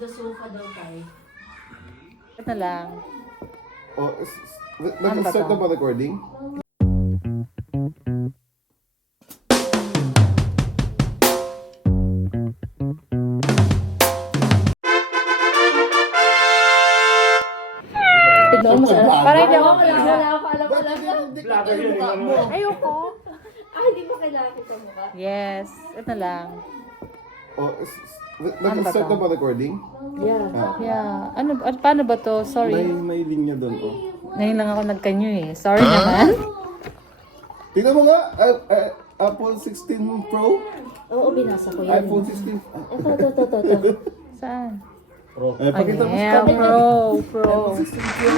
the sofa daw tayo. Ito lang. Oh, Ano ba nag-start to? na ba recording? Tignan mo sa... Para hindi ako Vlogger yun, Ayoko. Hindi mo kailangan kita mukha. Yes. Ito lang. Oh, Ano ba nag-start to? na ba recording? Yeah. Yeah. Paano ba to? Sorry. May linya doon, oh. Ngayon lang ako nagkanyo eh. Sorry naman. Tingnan mo nga, Apple 16 Pro, Oo, binasa ko yan. iPhone 16. Ito. Saan? Pakita mo sa Yeah, camera. Pro. iPhone 16 Pro.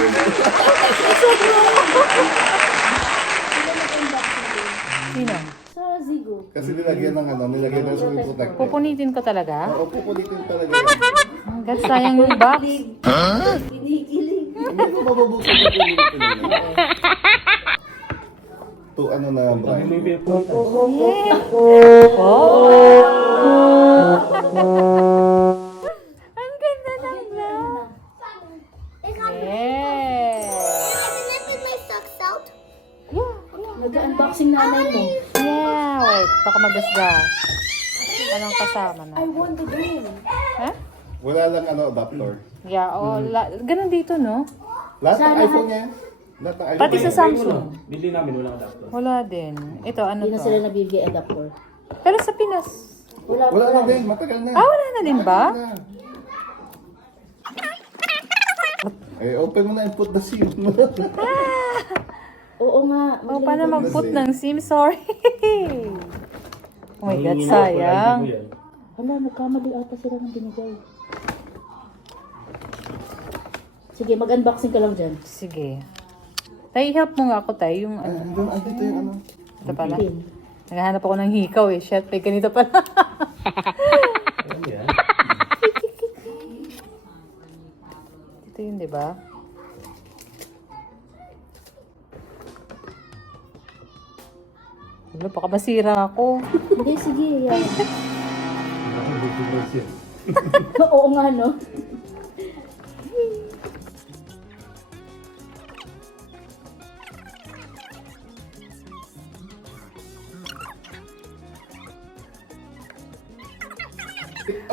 Sino? Sa Zigo. Kasi nilagyan ng nilagyan ng screen protector. Pupunitin ko talaga? Oo, pupulitin talaga. Hanggang sayang yung box. Kinikilig. Hindi mo mabubuksan yung pupulitin nila. To ano na, Brian? Ang ganda ng vlog. Yes. Nag-unboxing nanay mo. Yeah. Wait, baka magasgas. Anong kasama na? I won the game. Ha? Wala lang adapter. Yeah, ganun dito, no? Lahat ng iPhone niya yan. Lahat ng iPhone. Pati sa Samsung. Bili namin walang adapter. Wala din. Ito, ano Hindi na sila to? nabibigay adapter. Pero sa Pinas. Wala na din, matagal na. Wala na din ba? Wala na. Eh, open mo na and put the SIM. Oo nga. Paano mag-put ng SIM? Sorry. Oh my God, sayang. Hala, nagkamali ata sila ng binigay. Sige, mag-unboxing ka lang dyan. Sige. Tay, help mo nga ako, Tay. Yung ano. Andito yung ano. Ito pala. Pin. Naghahanap ako ng hikaw eh. Shit, may ganito pala. Ito yun, di ba? Ano, baka masira ako. Hindi, sige. Yan. Oo nga, no?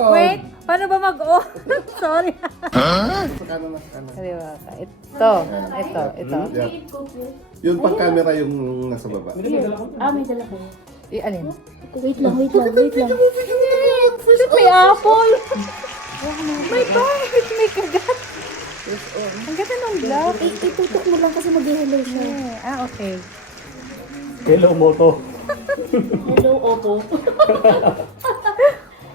Wait, paano ba mag-on? Sorry. Sa kanan na, kanan. Di ba? Ito. Yeah. Yung pang-camera yung nasa baba. May dala ko. Alin? Wait lang. Shit, may apple! May bakit may kagat? Ang ganda ng vlog. Itutok mo lang kasi mag-hello siya. Okay. Hello, Moto. Hello, Oppo.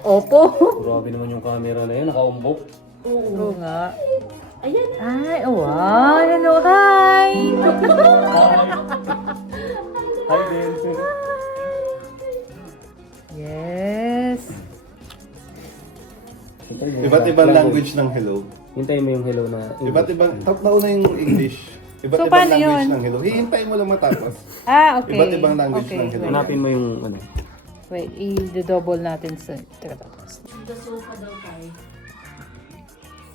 Opo. Grabe naman yung camera na yan, nakaumbok. Oo nga. Ayan. Ay, wow. Hello, hi! Hi, Ben. Yes. Iba't ibang language ng hello. Hintayin mo yung hello na Iba't ibang, top na una yung English. Iba't So, ibang paano language yun? ng hello. Hihintayin mo lang matapos. Okay. Iba't ibang language ng hello. Hanapin mo yung ano. Wait, i-double natin sa... Teka. The sofa daw tayo.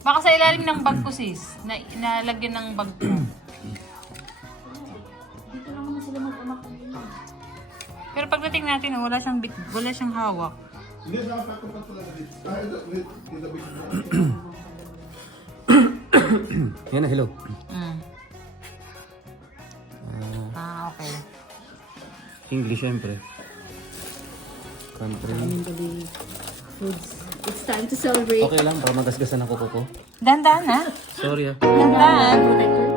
Baka sa ilalim ng bag ko, sis. Nalagyan ng bag ko. Dito lang naman sila mag-amak. Pero pagdating natin, wala siyang hawak. Hindi, nakapako pa talaga dito. Ito ba Yan na, hello. Okay. English, syempre. Country. Foods. It's time to celebrate. Okay lang, baka magasgasan ako po. Dandan, ha? Sorry ah. Dandan. Protector